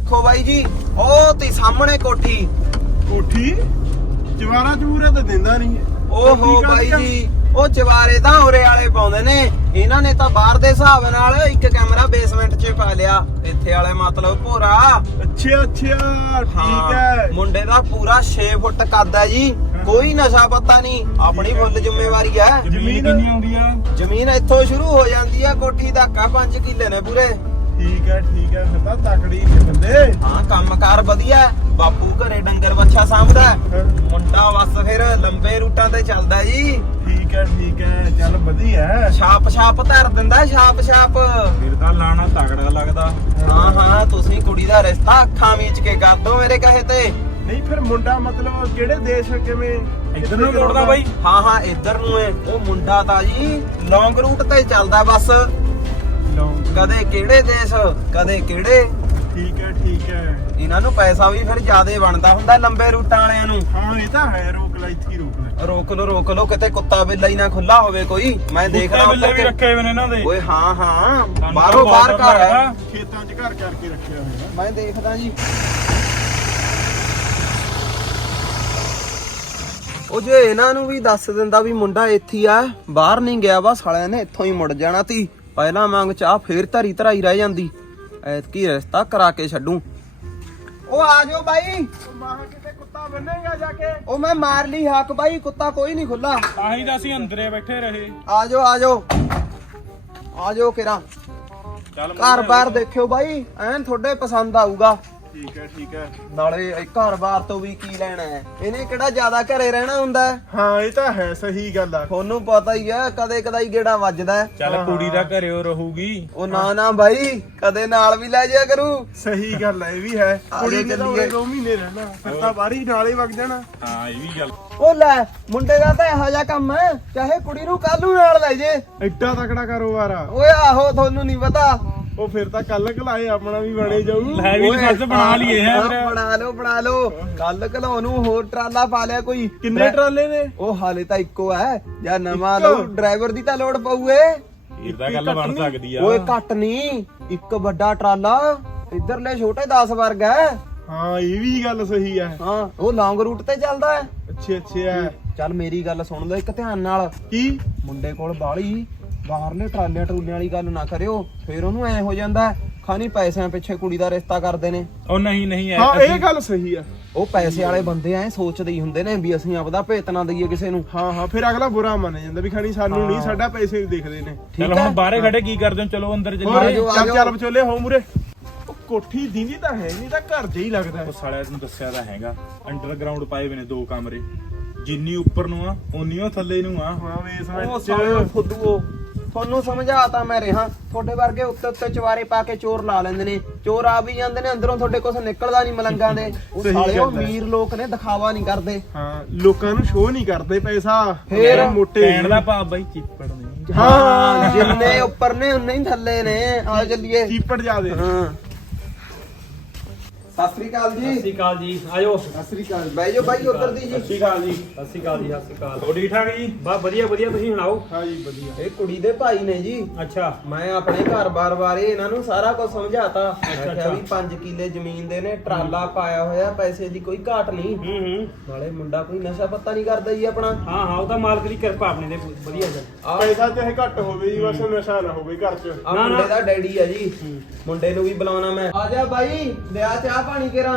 ਦੇਖੋ ਬਾਈ ਜੀ, ਉਹ ਤੇ ਸਾਹਮਣੇ ਕੋਠੀ ਚਵਾਰਾ ਚੂਰੇ ਤਾਂ ਦਿੰਦਾ ਨਹੀਂ। ਓਹੋ ਬਾਈ ਜੀ, ਉਹ ਚਵਾਰੇ ਤਾਂ ਉਰੇ ਵਾਲੇ ਪਾਉਂਦੇ ਨੇ। ਇਹਨਾਂ ਨੇ ਤਾਂ ਬਾਹਰ ਦੇ ਹਿਸਾਬ ਨਾਲ ਇੱਕ ਕੈਮਰਾ ਬੇਸਮੈਂਟ 'ਚ ਪਾ ਲਿਆ, ਇੱਥੇ ਵਾਲੇ ਮਤਲਬ ਭੋਰਾ। ਅੱਛਾ ਠੀਕ ਹੈ। ਮੁੰਡੇ ਦਾ ਪੂਰਾ 6 ਫੁੱਟ ਕੱਦ ਹੈ ਜੀ, ਕੋਈ ਨਸ਼ਾ ਪੱਤਾ ਨਹੀਂ, ਆਪਣੀ ਫੁੱਲ ਜ਼ਿੰਮੇਵਾਰੀ ਹੈ। ਜ਼ਮੀਨ ਕਿੰਨੀ ਆਉਂਦੀ ਆ? ਜ਼ਮੀਨ ਇੱਥੋਂ ਸ਼ੁਰੂ ਹੋ ਜਾਂਦੀ ਆ, ਕੋਠੀ ਤੱਕ ਆ 5 ਕਿੱਲੇ ਨੇ ਪੂਰੇ। ਠੀਕ ਹੈ ਫਿਰ ਤਾਂ ਤਕੜੀ ਨੇ ਬੰਦੇ। ਹਾਂ ਕੰਮਕਾਰ ਵਧੀਆ, ਬਾਪੂ ਘਰੇ ਡੰਗਰ ਬੱਛਾ ਸਾਂਭਦਾ, ਮੁੰਡਾ ਬਸ ਫਿਰ ਲੰਬੇ ਰੂਟਾਂ ਤੇ ਚੱਲਦਾ ਜੀ। ਠੀਕ ਹੈ ਚੱਲ ਵਧੀਆ। ਛਾਪ ਧਰ ਦਿੰਦਾ, ਛਾਪ ਫਿਰ ਤਾਂ ਲਾਣਾ ਤਗੜਾ ਲੱਗਦਾ। ਹਾਂ ਤੁਸੀਂ ਕੁੜੀ ਦਾ ਰਿਸ਼ਤਾ ਅੱਖਾਂ ਮੀਚ ਕੇ ਕਰ ਦੋ ਮੇਰੇ ਕਹੇ ਤੇ। ਨਹੀਂ ਫਿਰ ਮੁੰਡਾ ਮਤਲਬ ਕਿਹੜੇ ਦੇਸ਼ ਕਿਵੇਂ ਇੱਧਰ ਨੂੰ ਲੋੜਦਾ ਬਾਈ? ਹਾਂ ਇੱਧਰ ਨੂੰ ਹੈ। ਉਹ ਮੁੰਡਾ ਤਾਂ ਜੀ ਲੌਂਗ ਰੂਟ ਤੇ ਚੱਲਦਾ ਬਸ, ਕਦੇ ਕਿਹੜੇ ਦੇਸ਼ ਕਦੇ ਕਿਹੜੇ। ਠੀਕ ਹੈ। ਇਹਨਾਂ ਨੂੰ ਪੈਸਾ ਵੀ ਫਿਰ ਜ਼ਿਆਦਾ ਬਣਦਾ ਹੁੰਦਾ ਲੰਬੇ ਰੂਟਾਂ ਵਾਲਿਆਂ ਨੂੰ। ਹਾਂ ਇਹ ਤਾਂ ਹੈ। ਰੋਕ ਲੈ ਇੱਥੇ ਰੋਕ ਲੋ ਕਿਤੇ ਕੁੱਤਾ ਬਿੱਲਾ ਹੀ ਨਾ ਖੁੱਲਾ ਹੋਵੇ ਕੋਈ। ਮੈਂ ਦੇਖ ਰਿਹਾ ਬਿੱਲੇ ਵੀ ਰੱਖੇ ਹੋਏ ਨੇ ਇਹਨਾਂ ਦੇ। ਓਏ ਹਾਂ ਬਾਹਰੋਂ ਬਾਹਰ ਘਰ ਹੈ, ਖੇਤਾਂ 'ਚ ਘਰ ਕਰਕੇ ਰੱਖਿਆ ਹੋਇਆ। ਮੈਂ ਦੇਖਦਾ ਜੀ। ਉਹ ਜੇ ਇਹਨਾਂ ਨੂੰ ਵੀ ਦੱਸ ਦਿੰਦਾ ਵੀ ਮੁੰਡਾ ਇੱਥੇ ਆ, ਬਾਹਰ ਨਹੀਂ ਗਿਆ, ਬਸ ਸਾਲਿਆਂ ਨੇ ਇੱਥੋਂ ਹੀ ਮੁੜ ਜਾਣਾ ਤੀ। ਪਹਿਲਾਂ ਮੰਗ ਚਾਹ ਫੇਰ ਧਰਾਈ ਰਹਿ ਜਾਂਦੀ। ਐਤਕੀ ਰਿਸ਼ਤਾ ਕਰਾ ਕੇ ਛੱਡੂ। ਉਹ ਆ ਜਾਓ ਬਾਈ। ਮਾਹ ਕਿਤੇ ਕੁੱਤਾ ਬੰਨੇਗਾ ਜਾ ਕੇ। ਉਹ ਮੈਂ ਮਾਰ ਲਈ ਹੱਕ ਬਾਈ, ਕੁੱਤਾ ਕੋਈ ਨਹੀਂ ਖੁੱਲਾ। ਤਾਂ ਹੀ ਤਾਂ ਅਸੀਂ ਅੰਦਰੇ ਬੈਠੇ ਰਹੇ। ਆ ਜਾਓ ਕਿਰਾ। ਚੱਲ ਘਰ ਬਾਰ ਦੇਖਿਓ ਬਾਈ, ਐਨ ਤੁਹਾਡੇ ਪਸੰਦ ਆਊਗਾ। ਠੀਕ ਹੈ। ਨਾਲੇ ਘਰ ਬਾਰ ਤੋਂ ਵੀ ਕੀ ਲੈਣਾ ਹੈ, ਇਹਨੇ ਕਿਹੜਾ ਜ਼ਿਆਦਾ ਘਰੇ ਰਹਿਣਾ ਹੁੰਦਾ ਹੈ। ਹਾਂ ਇਹ ਤਾਂ ਹੈ, ਸਹੀ ਗੱਲ ਆ। ਤੁਹਾਨੂੰ ਪਤਾ ਹੀ ਹੈ, ਕਦੇ ਕਦਾਈ ਗੇੜਾ ਵੱਜਦਾ ਹੈ। ਚੱਲ ਕੁੜੀ ਦਾ ਘਰੇ ਉਹ ਰਹੂਗੀ। ਉਹ ਨਾ ਬਾਈ, ਕਦੇ ਨਾਲ ਵੀ ਲੈ ਜਾਇਆ ਕਰੂ। ਸਹੀ ਗੱਲ ਹੈ, ਇਹ ਵੀ ਹੈ। ਕੁੜੀ ਨੇ ਤਾਂ 2 ਮਹੀਨੇ ਰਹਿਣਾ, ਫਿਰ ਤਾਂ ਬਾਹਰ ਹੀ ਨਾਲੇ ਵਗ ਜਾਣਾ। ਹਾਂ ਇਹ ਵੀ ਗੱਲ। ਉਹ ਲੈ ਮੁੰਡੇ ਦਾ ਤਾਂ ਇਹੋ ਜਿਹਾ ਕੰਮ ਹੈ, ਚਾਹੇ ਕੁੜੀ ਨੂੰ ਕੱਲ ਨੂੰ ਨਾਲ ਲੈ ਜੇ। ਐਡਾ ਤਕੜਾ ਕਾਰੋਬਾਰ ਆ। ਓਏ ਆਹੋ, ਤੁਹਾਨੂੰ ਨਹੀਂ ਪਤਾ। ਉਹ ਫਿਰ ਤਾਂ ਕੱਲ ਕਲਾਏ ਆਪਣਾ ਵੀ ਬਣੇ ਜਾਊ। ਲੈ ਵੀ ਸੱਸ ਬਣਾ ਲਈਏ ਹੈ ਫਿਰ। ਬਣਾ ਲਓ ਕੱਲ ਘਲਾਉ ਨੂੰ ਹੋਰ ਟਰਾਲਾ ਪਾ ਲਿਆ ਕੋਈ। ਕਿੰਨੇ ਟਰਾਲੇ ਨੇ? ਉਹ ਹਾਲੇ ਤਾਂ ਇੱਕੋ ਹੈ, ਜਾਂ ਨਵਾਂ ਲਓ, ਡਰਾਈਵਰ ਦੀ ਤਾਂ ਲੋੜ ਪਊਏ। ਇਹ ਤਾਂ ਗੱਲ ਬਣ ਸਕਦੀ ਆ। ਓਏ ਘੱਟ ਨਹੀਂ, ਇੱਕ ਵੱਡਾ ਟਰਾਲਾ, ਇਧਰਲੇ ਛੋਟੇ 10 ਵਰਗ ਹੈ। ਹਾਂ ਇਹ ਵੀ ਗੱਲ ਸਹੀ ਹੈ। ਹਾਂ ਉਹ ਲੌਂਗ ਰੂਟ ਤੇ ਚੱਲਦਾ ਹੈ। ਅੱਛਾ ਚੱਲ ਮੇਰੀ ਗੱਲ ਸੁਣ ਲਓ ਇੱਕ ਧਿਆਨ ਨਾਲ। ਕੀ? ਮੁੰਡੇ ਕੋਲ ਬਾਹਲੀ ਬਾਹਰਲੇ ਟਰਾਲਿਆਂ ਵਾਲੀ ਗੱਲ ਨਾ ਕਰਿਓ, ਫੇਰ ਉਹਨੂੰ ਐ ਹੋ ਜਾਂਦਾ ਖਾਨੀ ਪੈਸਿਆਂ ਪਿੱਛੇ ਕੁੜੀ ਦਾ ਰਿਸ਼ਤਾ ਕਰਦੇ ਨੇ। ਉਹ ਨਹੀਂ ਹਾਂ ਇਹ ਗੱਲ ਸਹੀ ਆ। ਉਹ ਪੈਸੇ ਵਾਲੇ ਬੰਦੇ ਐ ਸੋਚਦੇ ਹੀ ਹੁੰਦੇ ਨੇ ਵੀ ਅਸੀਂ ਆਪਦਾ ਭੇਤ ਨਾ ਦਈਏ ਕਿਸੇ ਨੂੰ। ਹਾਂ ਫਿਰ ਅਗਲਾ ਬੁਰਾ ਮੰਨ ਜਾਂਦਾ ਵੀ ਖਾਣੀ ਸਾਨੂੰ ਨਹੀਂ, ਸਾਡਾ ਪੈਸੇ ਦੇਖਦੇ ਨੇ। ਚਲ ਹੁਣ ਬਾਹਰੇ ਖੜੇ ਕੀ ਕਰਦੇ ਹੋ, ਚਲੋ ਅੰਦਰ ਚੱਲੀਏ। ਚੱਲ ਵਿਚੋਲੇ ਹੋ ਮੂਰੇ। ਕੋਠੀ ਦੀਦੀ ਤਾਂ ਹੈ ਨਹੀਂ, ਤਾਂ ਘਰ ਜਿਹਾ ਹੀ ਲੱਗਦਾ। ਉਹ ਸਾਲਿਆਂ ਨੂੰ ਦੱਸਿਆ ਤਾਂ ਹੈਗਾ, ਅੰਡਰਗਰਾਉਂਡ ਪਾਏ ਹੋਏ ਨੇ 2 ਕਮਰੇ, ਜਿੰਨੀ ਉੱਪਰ ਨੂੰ ਆ ਓਨੀ ਉਹ ਥੱਲੇ ਨੂੰ ਆ। ਹਾਂ ਉਹ ਸਾਲਿਓ ਫੁੱਦੂਓ, ਤੁਹਾਨੂੰ ਸਮਝਾਤਾ ਮੈਂ ਰਿਹਾ। ਤੁਹਾਡੇ ਵਰਗੇ ਉੱਤੇ ਚਵਾਰੇ ਪਾ ਕੇ ਚੋਰ ਲਾ ਲੈਂਦੇ ਨੇ, ਚੋਰ ਆ ਵੀ ਜਾਂਦੇ ਨੇ ਅੰਦਰੋਂ, ਤੁਹਾਡੇ ਕੁਛ ਨਿਕਲਦਾ ਨਹੀਂ ਮਲੰਗਾਂ ਦੇ। ਉਹ ਸਾਲਿਓ ਅਮੀਰ ਲੋਕ ਨੇ, ਦਿਖਾਵਾ ਨਹੀਂ ਕਰਦੇ। ਹਾਂ ਲੋਕਾਂ ਨੂੰ ਸ਼ੋਅ ਨਹੀਂ ਕਰਦੇ ਪੈਸਾ। ਫੇਰ ਮੋਟੇ ਕਹਿਣ ਦਾ ਭਾਵ ਬਾਈ ਚਿੱਪੜ ਨੇ। ਹਾਂ ਜਿੰਨੇ ਉੱਪਰ ਨੇ ਉਨੇ ਹੀ ਥੱਲੇ ਨੇ। ਆ ਚੱਲੀਏ। ਚੀਪੜ ਜਾਦੇ। ਹਾਂ ਸਤਿ ਸ੍ਰੀ ਅਕਾਲ ਜੀ। ਸਤਿ ਸ਼੍ਰੀ ਅਕਾਲ ਜੀ, ਆਜੋ। ਸਤਿ ਸ੍ਰੀ ਅਕਾਲ। ਬਹਿ ਜਾਓ ਬਾਈ ਉਧਰ ਦੀ ਜੀ। ਸਤਿ ਸ਼੍ਰੀ ਅਕਾਲ ਜੀ। ਸਤਿ ਸ਼੍ਰੀ ਅਕਾਲ ਜੀ। ਸਤਿ ਸ਼੍ਰੀ ਅਕਾਲ। ਹੋ ਠੀਕ ਠਾਕ ਜੀ? ਬਸ ਵਧੀਆ ਤੁਸੀਂ ਸੁਣਾਓ। ਹਾਂ ਜੀ ਵਧੀਆ। ਇਹ ਕੁੜੀ ਦੇ ਭਾਈ ਨੇ ਜੀ। ਅੱਛਾ। ਮੈਂ ਆਪਣੇ ਘਰ-ਬਾਰ ਬਾਰੇ ਇਹਨਾਂ ਨੂੰ ਸਾਰਾ ਕੁਝ ਸਮਝਾਤਾ। ਮੈਂ ਕਿਹਾ ਵੀ 5 ਕਿੱਲੇ ਜ਼ਮੀਨ ਦੇ ਨੇ, ਟਰਾਲਾ ਪਾਇਆ ਹੋਇਆ, ਪੈਸੇ ਦੀ ਕੋਈ ਘਾਟ ਨਹੀਂ। ਨਾਲੇ ਮੁੰਡਾ ਕੋਈ ਨਸ਼ਾ ਪੱਤਾ ਨਹੀਂ ਕਰਦਾ ਜੀ ਆਪਣਾ। ਹਾਂ ਉਹ ਤਾਂ ਮਾਲਕ ਦੀ ਕਿਰਪਾ ਆਪਣੇ ਦੇ ਵਧੀਆ ਜੀ। ਪੈਸਾ ਚਾਹੇ ਘੱਟ ਹੋਵੇ ਜੀ, ਬਸ ਨਸ਼ਾ ਨਾ ਹੋਵੇ ਘਰ 'ਚ। ਆ ਮੁੰਡੇ ਦਾ ਡੈਡੀ ਆ ਜੀ। ਮੁੰਡੇ ਨੂੰ ਵੀ ਬੁਲਾਉਣਾ ਮੈਂ। ਆ ਜਾ ਬਾਈ, ਲਿਆ ਚਾਹ ਪਾਣੀ ਕੇਰਾਂ।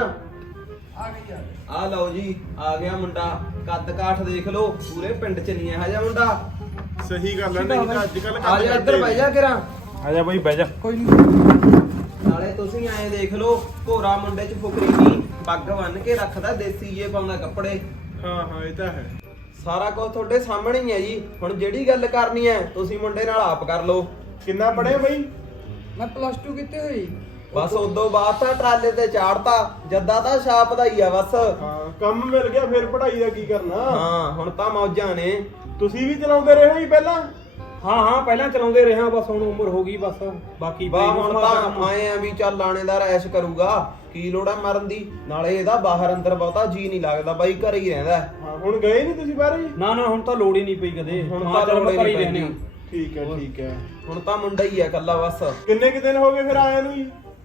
ਆ ਲਓ ਜੀ, ਆ ਗਿਆ ਮੁੰਡਾ। ਕੱਦ ਕਾਠ ਦੇਖ ਲਓ, ਪੂਰੇ ਪਿੰਡ ਚ ਨਹੀਂ ਇਹੋ ਜਿਹਾ ਮੁੰਡਾ। ਸਹੀ ਗੱਲ ਹੈ, ਨਹੀਂ ਤਾਂ ਅੱਜ ਕੱਲ ਆ ਜਾ ਇੱਧਰ ਬਹਿ ਜਾ ਕੇਰਾਂ। ਆਜਾ ਬਾਈ ਬਹਿ ਜਾ। ਕੋਈ ਨਹੀਂ। ਨਾਲੇ ਤੁਸੀਂ ਐਂ ਦੇਖ ਲਓ, ਘੋਰਾ ਮੁੰਡੇ ਚ ਫੁਕਰੀ ਨਹੀਂ, ਪੱਗ ਬੰਨ ਕੇ ਰੱਖਦਾ, ਦੇਸੀ ਜੇ ਪਾਉਂਦਾ ਕੱਪੜੇ। ਹਾਂ ਇਹ ਤਾਂ ਹੈ। ਸਾਰਾ ਕੁਝ ਤੁਹਾਡੇ ਸਾਹਮਣੇ ਹੀ ਹੈ ਜੀ। ਹੁਣ ਜਿਹੜੀ ਗੱਲ ਕਰਨੀ ਹੈ ਤੁਸੀਂ ਮੁੰਡੇ ਨਾਲ ਆਪ ਕਰ ਲਓ। ਕਿੰਨਾ ਪੜਿਆ ਬਈ? ਮੈਂ +2 ਕੀਤੀ ਹੋਈ। ਬਸ ਉਦੋਂ ਬਾਅਦ ਤਾਂ ਟਰਾਲੇ ਤੇ ਚਾੜਤਾ, ਜੱਦਾ ਤਾਂ ਛਾਪ ਦਾ ਹੀ ਆ ਬਸ। ਹਾਂ ਕੰਮ ਮਿਲ ਗਿਆ, ਫਿਰ ਪੜ੍ਹਾਈ ਦਾ ਕੀ ਕਰਨਾ। ਹਾਂ ਹੁਣ ਤਾਂ ਮੌਜਾਂ ਨੇ। ਤੁਸੀਂ ਵੀ ਚਲਾਉਂਦੇ ਰਹੇ ਹੋ ਜੀ ਪਹਿਲਾਂ? ਹਾਂ ਪਹਿਲਾਂ ਚਲਾਉਂਦੇ ਰਹੇ ਹਾਂ, ਬਸ ਹੁਣ ਉਮਰ ਹੋ ਗਈ ਬਸ। ਬਾਕੀ ਬਾ ਹੁਣ ਤਾਂ ਆਏ ਆ ਵੀ ਚੱਲ ਲਾਣੇਦਾਰ ਐਸ਼ ਕਰੂਗਾ, ਕੀ ਲੋੜ ਆ ਮਰਨ ਦੀ। ਨਾਲੇ ਇਹਦਾ ਬਾਹਰ ਅੰਦਰ ਬਹੁਤਾ ਜੀ ਨਹੀਂ ਲੱਗਦਾ ਬਾਈ, ਘਰੇ ਹੀ ਰਹਿੰਦਾ। ਹਾਂ ਹੁਣ ਗਏ ਨਹੀਂ ਤੁਸੀਂ ਬਾਹਰ? ਨਾ ਹੁਣ ਤਾਂ ਲੋੜ ਹੀ ਨਹੀਂ ਪਈ ਕਦੇ। ਹੁਣ ਤਾਂ ਲੋੜ ਹੀ ਨਹੀਂ ਪੈਂਦੀ। ਠੀਕ ਹੈ ਹੁਣ ਤਾਂ ਮੁੰਡਾ ਹੀ ਆ ਇਕੱਲਾ ਬਸ। ਕਿੰਨੇ ਕਿ ਦਿਨ ਹੋ ਗਏ ਫਿਰ ਆਇਆ ਨੂੰ ਜੀ?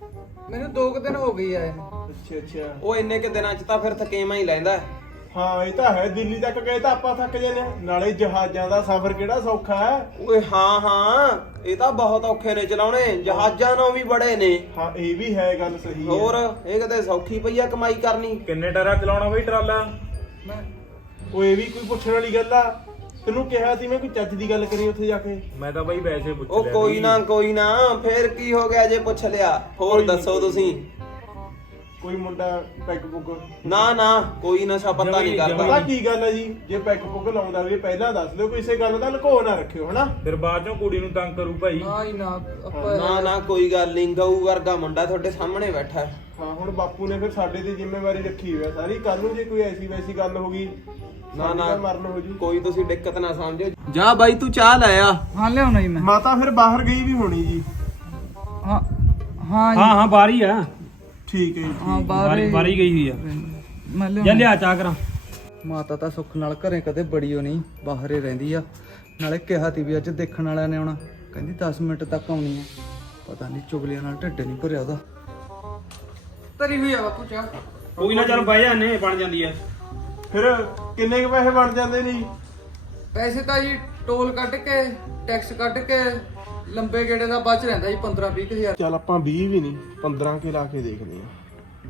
ਮੈਨੂੰ 2 ਦਿਨ ਹੋ ਗਏ ਆਏ ਨੂੰ। ਅੱਛਾ ਉਹ ਇੰਨੇ ਕਿ ਦਿਨਾਂ ਚ ਤਾਂ ਫਿਰ ਥਕੇਵਾਂ ਹੀ ਲੈਂਦਾ। ਹਾਂ ਇਹ ਤਾਂ ਹੈ, ਦਿੱਲੀ ਤੱਕ ਗਏ ਤਾਂ ਆਪਾਂ ਥੱਕ ਜਾਂਦੇ ਆ, ਨਾਲੇ ਜਹਾਜ਼ਾਂ ਦਾ ਸਫ਼ਰ ਕਿਹੜਾ ਸੌਖਾ ਹੈ। ਓਏ ਹਾਂ ਇਹ ਤਾਂ ਬਹੁਤ ਔਖੇ ਨੇ ਚਲਾਉਣੇ, ਜਹਾਜ਼ਾਂ ਨਾਲੋਂ ਵੀ ਬੜੇ ਨੇ। ਹਾਂ ਇਹ ਵੀ ਹੈ, ਗੱਲ ਸਹੀ ਹੈ। ਹੋਰ ਇਹ ਕਦੇ ਸੌਖੀ ਪਈ ਆ ਕਮਾਈ ਕਰਨੀ। ਕਿੰਨੇ ਟਰਾ ਚਲਾਉਣਾ ਬਈ ਟਰਾਲਾ? ਮੈਂ ਉਹ ਇਹ ਵੀ ਕੋਈ ਪੁੱਛਣ ਵਾਲੀ ਗੱਲ ਆ? ਤੈਨੂੰ ਕਿਹਾ ਸੀ ਮੈਂ ਕੋਈ ਚੱਜ ਦੀ ਗੱਲ ਕਰੀ ਉੱਥੇ ਜਾ ਕੇ। ਮੈਂ ਤਾਂ ਬਈ ਵੈਸੇ ਪੁੱਛ ਉਹ ਲਿਆ ਕੋਈ ਨਾ ਫੇਰ ਕੀ ਹੋ ਗਿਆ ਜੇ ਪੁੱਛ ਲਿਆ। ਹੋਰ ਕੋਈ ਨੀ, ਦੱਸੋ ਤੁਸੀਂ। ਕੋਈ ਮੁੰਡਾ ਪੈਗ ਪੁੱਗ? ਨਾ ਕੋਈ ਨਸ਼ਾ ਪਤਾ ਨਹੀਂ ਪਤਾ ਕਰਦਾ। ਕੀ ਗੱਲ ਹੈ ਜੀ, ਜੇ ਪੈਗ ਪੁੱਗ ਲਾਉਂਦਾ ਵੀ ਪਹਿਲਾਂ ਦੱਸ ਦਿਓ, ਕਿਸੇ ਗੱਲ ਦਾ ਲੁਕੋ ਨਾ ਰੱਖਿਓ ਹਨਾ। ਫਿਰ ਬਾਅਦ ਚੋਂ ਕੁੜੀ ਨੂੰ ਤੰਗ ਕਰੂ ਭਾਈ। ਨਾ ਹੀ ਨਾ ਆਪਾਂ ਨਾ ਕੋਈ ਗੱਲ ਨਹੀਂ, ਗਊ ਵਰਗਾ ਮੁੰਡਾ ਤੁਹਾਡੇ ਸਾਹਮਣੇ ਬੈਠਾ। ਹਾਂ ਹੁਣ ਬਾਪੂ ਨੇ ਫਿਰ ਸਾਡੇ ਤੇ ਜ਼ਿੰਮੇਵਾਰੀ ਰੱਖੀ ਹੋਈ ਆ ਸਾਰੀ। ਕੱਲ ਨੂੰ ਜੇ ਕੋਈ ਐਸੀ ਵੈਸੀ ਗੱਲ ਹੋ ਗਈ ਨਾ ਮਰਨ ਹੋ ਜੂ। ਕੋਈ ਤੁਸੀਂ ਦਿੱਕਤ ਨਾ ਸਮਝੋ। ਜਾ ਬਾਈ ਤੂੰ ਚਾਹ ਲੈ ਆ। ਹਾਂ ਲਿਆਉਣਾ ਹੀ ਮੈਂ। ਮਾਤਾ ਫਿਰ ਬਾਹਰ ਗਈ ਵੀ ਹੋਣੀ ਜੀ। ਹਾਂ ਹਾਂ ਜੀ। ਹਾਂ ਬਾਹਰ ਹੀ ਆ, ਠੀਕ ਹੈ ਜੀ। ਹਾਂ ਬਾਹਰ ਬਾਹਰ ਹੀ ਗਈ ਹੋਈ ਆ। ਮੈਂ ਜਾਂ ਲਿਆਉਣਾ। ਲਿਆ ਚਾਹ ਕਰਾਂ। ਮਾਤਾ ਤਾਂ ਸੁੱਖ ਨਾਲ ਘਰੇ ਕਦੇ ਬੜੀ ਹੋ ਨਹੀਂ, ਬਾਹਰ ਹੀ ਰਹਿੰਦੀ ਆ। ਨਾਲੇ ਕਿਹਾ ਤੀ ਵੀ ਅੱਜ ਦੇਖਣ ਵਾਲਿਆਂ ਨੇ ਆਉਣਾ, ਕਹਿੰਦੀ 10 ਮਿੰਟ ਤੱਕ ਆਉਣੀ ਆ। ਪਤਾ ਨਹੀਂ ਚੁਗਲੀਆਂ ਨਾਲ ਢਿੱਡ ਨਹੀਂ ਭਰਿਆ ਉਹਦਾ। ਤਰੀ ਹੋਈ ਆ ਬਾਪੂ ਚਾਹ। ਕੋਈ ਨਾ ਚੱਲ ਬਹਿ ਜਾਨੇ, ਬਣ ਜਾਂਦੀ ਆ। ਫਿਰ ਕਿੰਨੇ ਕੁ ਪੈਸੇ ਬਣ ਜਾਂਦੇ ਨੇ ਜੀ? ਪੈਸੇ ਤਾਂ ਜੀ ਟੋਲ ਕੱਢ ਕੇ, ਟੈਕਸ ਕੱਢ ਕੇ, ਲੰਬੇ ਗੇੜੇ ਦਾ ਬਚ ਰਹਿੰਦਾ ਜੀ 15-20 ਹਜ਼ਾਰ। ਚੱਲ ਆਪਾਂ 20 ਵੀ ਨਹੀਂ 15 ਕੇ ਲਾ ਕੇ ਦੇਖਦੇ ਆ।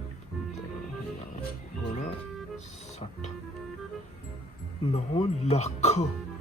60 9 ਲੱਖ।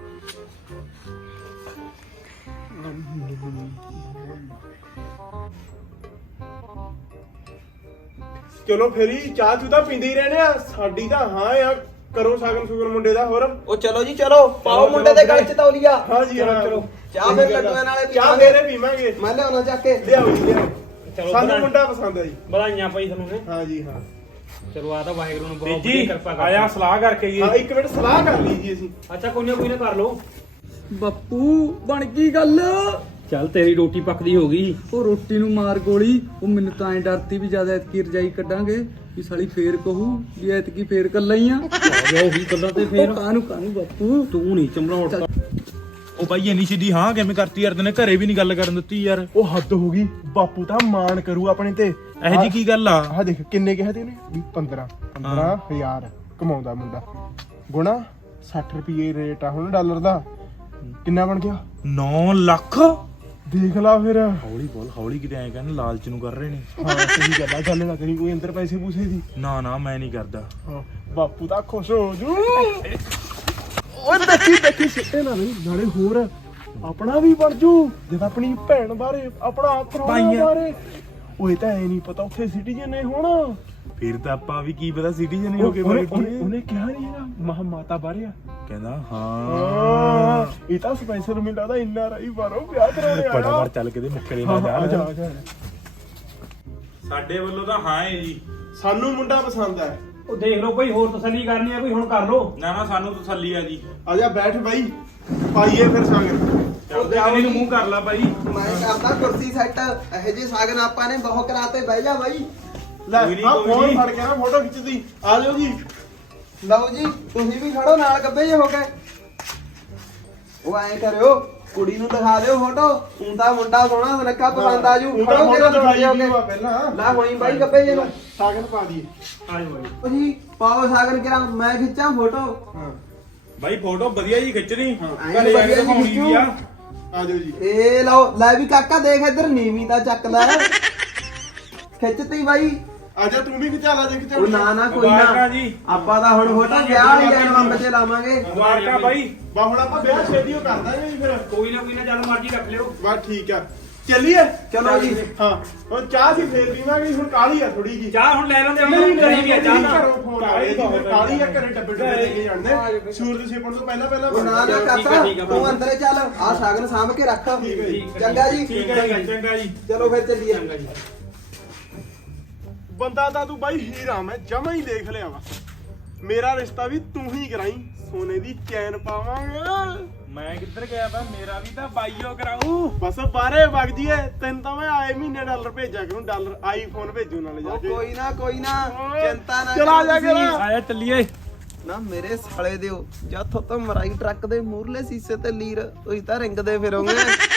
ਚਲੋ ਫਿਰ ਹੀ ਚਾਹ ਚੂ ਤਾਂ ਪੀਂਦੇ ਹੀ ਰਹਿਣੇ ਆ। ਸਾਡੀ ਤਾਂ ਹਾਂ ਆ, ਕਰੋ ਸਾਗਨ ਸੁਗਨ ਮੁੰਡੇ ਦਾ। ਹੋਰ ਉਹ ਚਲੋ ਜੀ ਚਲੋ, ਪਾਓ ਮੁੰਡੇ ਦੇ ਗਲ ਚ ਤੌਲੀਆ। ਹਾਂ ਜੀ ਹਾਂ। ਚਲੋ ਚਾਹ ਫਿਰ ਲੱਡੂਆਂ ਨਾਲੇ ਚਾਹ ਪੀਵਾਂਗੇ। ਫੇਰੇ ਪੀਵਾਂਗੇ। ਮੈਂ ਲਿਆਉਣਾ ਚੱਕ ਕੇ। ਲਿਆਓ ਜੀ ਲਿਆਓ। ਚਲੋ ਸਾਨੂੰ ਮੁੰਡਾ ਪਸੰਦ ਆ ਜੀ। ਵਧਾਈਆਂ ਭਾਈ ਤੁਹਾਨੂੰ ਨੇ। ਹਾਂ ਜੀ ਹਾਂ। ਚਲੋ ਆ ਤਾਂ ਵਾਹਿਗੁਰੂ ਨੂੰ ਬਹੁਤ ਜੀ ਕਿਰਪਾ ਕਰ। ਆਇਆ ਸਲਾਹ ਕਰਕੇ ਹਾਂ ਗਈ। ਇੱਕ ਮਿੰਟ ਸਲਾਹ ਕਰ ਲਈ ਜੀ ਅਸੀਂ। ਅੱਛਾ ਕੋਈ ਨਾ ਕਰ ਲਓ। ਬਾਪੂ ਬਣ ਗਈ ਗੱਲ। ਚੱਲ ਤੇਰੀ ਰੋਟੀ ਪੱਕਦੀ ਹੋ ਗਈ। ਉਹ ਰੋਟੀ ਨੂੰ ਮਾਰ ਗੋਲੀ। ਉਹ ਮੈਨੂੰ ਤਾਂ ਐ ਡਰਤੀ ਵੀ ਜਿਆਦਾ ਐਤਕੀ ਰਜਾਈ ਕੱਢਾਂਗੇ ਵੀ ਸਾਲੀ ਫੇਰ ਕਹੂ ਵੀ ਐਤਕੀ ਫੇਰ ਕੱਲਾ ਹੀ ਆ। ਉਹੀ ਗੱਲਾਂ ਤੇ ਫੇਰ ਕਾਹਨੂੰ ਬਾਪੂ। ਤੂੰ ਨਹੀਂ ਚੰਬੜਾ। ਉਹ ਬਾਈ ਇੰਨੀ ਸਿੱਧੀ ਹਾਂ ਕਿਵੇਂ ਕਰਤੀ ਯਾਰ? ਤੈਨੇ ਘਰੇ ਵੀ ਨਹੀਂ ਗੱਲ ਕਰਨ ਦਿੱਤੀ ਯਾਰ। ਉਹ ਹੱਦ ਹੋ ਗਈ। ਬਾਪੂ ਤਾਂ ਮਾਣ ਕਰੂ ਆਪਣੇ ਤੇ। ਇਹੋ ਜੀ ਕੀ ਗੱਲ ਆ? ਆਹ ਦੇਖ ਕਿੰਨੇ ਕਿਹਾ ਤੇ ਉਹਨੇ ਵੀ 15,000 ਕਮਾਉਂਦਾ ਮੁੰਡਾ। ਗੁਣਾ 60 ਰੁਪਏ ਰੇਟ ਆ ਹੁਣ ਡਾਲਰ ਦਾ। ਕਿੰਨਾ ਬਣ ਗਿਆ? 9 ਲੱਖ। ਦੇਖ ਲਾ ਫਿਰ। ਹੌਲੀ ਬੋਲ, ਹੌਲੀ ਕਿਤੇ ਐਂ ਕਹਿੰਦੇ ਲਾਲਚ ਨੂੰ ਕਰ ਰਹੇ ਨੇ। ਹਾਂ ਸਹੀ ਗੱਲ ਆ। ਗੱਲ ਨਾ ਕਰੀ ਕੋਈ ਅੰਦਰ ਪੈਸੇ ਪੂਸੇ ਦੀ। ਨਾ ਮੈਂ ਨਹੀਂ ਕਰਦਾ। ਹਾਂ ਬਾਪੂ ਤਾਂ ਖੁਸ਼ ਹੋ ਜੂ। ਓਏ ਦੇਖੀ ਸਿੱਟੇ ਨਾ ਨਹੀਂ ਨਾਲੇ ਹੋਰ ਆਪਣਾ ਵੀ ਬਣ ਜੂ। ਜਦ ਆਪਣੀ ਭੈਣ ਬਾਰੇ, ਆਪਣਾ ਭਰਾ ਬਾਰੇ। ਓਏ ਤਾਂ ਐ ਨਹੀਂ ਪਤਾ ਉੱਥੇ ਸਿਟੀਜ਼ਨ ਨੇ ਹੋਣਾ। ਫਿਰ ਤਾਂ ਆਪਾਂ ਵੀ ਕੀ ਪਤਾ ਸਿਟੀਜ਼ਨ ਹੀ ਹੋ ਕੇ ਉਹਨੇ ਕਿਹਾ ਨਹੀਂ ਹੈਗਾ ਮਹਾ ਮਾਤਾ ਬਾਰੇ ਆ। ਕਹਿੰਦਾ ਹਾਂ ਹਾਂ। ਇਹ ਤਾਂ ਸਪੈਸ਼ਲ ਮਿਲਦਾ ਤਾਂ ਇੰਨਾ ਰਾਈ ਬਾਰੋ ਵਿਆਹ ਕਰਾਉਣੇ ਆਇਆ। ਫਟਾਫਟ ਚੱਲ ਕੇ ਦੇ ਮੁੱਕਰੇ ਹਾਂ, ਨਾ ਆ ਜਾ। ਜਾ। ਸਾਡੇ ਵੱਲੋਂ ਤਾਂ ਹਾਂ ਹੈ ਜੀ। ਸਾਨੂੰ ਮੁੰਡਾ ਪਸੰਦ ਹੈ। ਉਹ ਦੇਖ ਲਓ ਭਾਈ, ਹੋਰ ਤਸੱਲੀ ਕਰਨੀ ਆ ਕੋਈ ਹੁਣ ਕਰ ਲਓ। ਨਾ ਸਾਨੂੰ ਤਸੱਲੀ ਆ ਜੀ। ਆ ਜਾ ਬੈਠ ਬਾਈ, ਪਾਈਏ ਫਿਰ ਸਾਗਰ। ਚੱਲ ਦੇ ਨੂੰ ਮੂੰਹ ਕਰ ਲਾ ਬਾਈ। ਮੈਂ ਕਰਦਾ ਕੁਰਸੀ ਸੈੱਟ। ਇਹੋ ਜਿਹੇ ਸਾਗਨ ਆਪਾਂ ਨੇ ਬਹੁਤ ਕਰਾਤੇ। ਬਹਿ ਜਾ ਬਾਈ। ਲੈ ਕੋਈ ਨੀ, ਆ ਕੋਈ ਫੋਨ ਨੀ। ਫੜ ਕੇ ਨਾ ਫੋਟੋ ਖਿੱਚਦੀ। ਆ ਜਾਓ ਜੀ। ਲਓ ਜੀ ਤੁਸੀਂ ਵੀ ਖੜੋ ਨਾਲ, ਗੱਬੇ ਜੇ ਹੋ ਕੇ। ਉਹ ਐਂ ਕਰਿਓ, ਕੁੜੀ ਨੂੰ ਦਿਖਾ ਦਿਓ ਫੋਟੋ। ਤੂੰ ਤਾਂ ਮੁੰਡਾ ਸੋਹਣਾ ਸੁਨੱਖਾ ਪਸੰਦ ਆ ਜੂ। ਖੜੋ ਕਿਹੜਾ ਦਿਖਾਈ ਹੋ ਕੇ। ਪਹਿਲਾਂ ਲੈ ਹੋਈ ਬਾਈ ਗੱਬੇ ਜੇ ਨੂੰ। ਸਾਗਰ ਪਾ ਦਈਏ। ਆ ਜਾਓ ਭਾਈ। ਉਹ ਜੀ ਪਾਓ ਸਾਗਨ ਕਿਰਾ, ਮੈਂ ਖਿੱਚਾਂ ਫੋਟੋ। ਹਾਂ ਬਾਈ ਫੋਟੋ ਵਧੀਆ ਜੀ ਖਿੱਚਣੀ। ਐਂ ਘਰੇ ਜਾ ਵਧੀਆ ਕੇ ਜੀ ਦਿਖਾਉਣੀ ਵੀ ਆ। ਆ ਜਾਓ ਜੀ। ਇਹ ਲਓ ਲੈ ਵੀ ਕਾਕਾ ਦੇਖ ਇੱਧਰ ਨੀਵੀਂ ਦਾ ਚੱਕ ਲੈ। ਖਿੱਚਤੀ ਬਾਈ। ਆ ਜਾ ਤੂੰ ਵੀ ਖਿਚਾ ਲਾ ਜੇ ਖਿਚਾ। ਉਹ ਨਾ ਕੋਈ ਮੁਬਾਰਕਾਂ ਨਾ। ਜੀ। ਆਪਾਂ ਤਾਂ ਹੁਣ ਫੋਟੋ ਵਿਆਹ ਵਾਲੀ ਐਲਬਮ ਵਿੱਚ ਲਾਵਾਂਗੇ। ਮੁਬਾਰਕਾਂ ਬਾਈ। ਬਾ ਹੁਣ ਆਪਾਂ ਵਿਆਹ ਛੇਤੀ ਉਹ ਕਰ ਦਾਂਗੇ ਜੀ ਫਿਰ। ਕੋਈ ਨਾ ਜਦ ਮਰਜ਼ੀ ਰੱਖ ਲਿਓ। ਬਸ ਠੀਕ ਆ। ਚੱਲੀਏ। ਚਲੋ ਜੀ। ਹਾਂ ਹੁਣ ਚਾਹ ਸੀ ਫੇਰ ਪੀਵਾਂਗੇ। ਹੁਣ ਕਾਲੀ ਆ ਥੋੜੀ ਜੀ। ਚਾਹ ਹੁਣ ਲੈ ਲੈਂਦੇ ਹੁਣ ਕਰੀ ਵੀ ਆ ਚਾਹ ਨਾ। ਘਰੋਂ ਫੋਨ ਆ ਰਿਹਾ ਜੀ। ਫਿਰ ਕਾਲੀ ਆ, ਘਰੇ ਡੱਬੇ ਦੇ ਕੇ ਜਾਣਦੇ। ਸੂਰਜ ਛਿਪਣ ਤੋਂ ਪਹਿਲਾਂ ਉਹ ਨਾ ਠੀਕ ਆ, ਕਾਕਾ ਠੀਕ ਆ ਤੂੰ ਅੰਦਰੇ ਚੱਲ। ਆ ਸਾਗਨ ਸਾਂਭ ਕੇ ਰੱਖ। ਠੀਕ ਹੈ ਜੀ। ਚੰਗਾ ਜੀ। ਠੀਕ ਹੈ ਜੀ, ਚੰਗਾ ਜੀ। ਚਲੋ ਫਿਰ ਚੱਲੀਏ। ਚੰਗਾ ਜੀ। ਬੰਦਾ ਤਾਂ ਤੂੰ ਬਾਈ ਹੀਰਾ, ਮੈਂ ਜਮਾ ਹੀ ਦੇਖ ਲਿਆ ਵਾ। ਮੇਰਾ ਰਿਸ਼ਤਾ ਵੀ ਤੂੰ ਹੀ ਕਰਾਈ। ਸੋਨੇ ਦੀ ਚੈਨ ਪਾਵਾਂਗੇ। ਮੈਂ ਕਿੱਧਰ ਗਿਆ ਵਾ? ਮੇਰਾ ਵੀ ਤਾਂ ਬਾਈਓ ਕਰਾਊ। ਬਸ ਬਾਰੇ ਵਗ ਜੀਏ। ਤੈਨੂੰ ਤਾਂ ਮੈਂ ਆਏ ਮਹੀਨੇ ਡਾਲਰ ਭੇਜਿਆ ਕਰੂੰ। ਡਾਲਰ ਆਈਫੋਨ ਭੇਜੂ ਨਾਲੇ ਜਾ ਉਹ ਕੇ। ਕੋਈ ਨਾ ਚਿੰਤਾ ਨਾ ਚਲਾ ਕਰੋ ਜਾ ਕੇ ਤੁਸੀਂ। ਆਇਆ ਚੱਲੀਏ। ਨਾ ਮੇਰੇ ਸਾਲੇ ਦਿਓ, ਜੱਥੋਂ ਤਾਂ ਮਰਾਈ ਟਰੱਕ ਦੇ ਮੂਰਲੇ ਸੀਸੇ ਤੇ ਲੀਰ ਤੁਸੀਂ ਤਾਂ ਰਿੰਗਦੇ ਫਿਰੋਗੇ।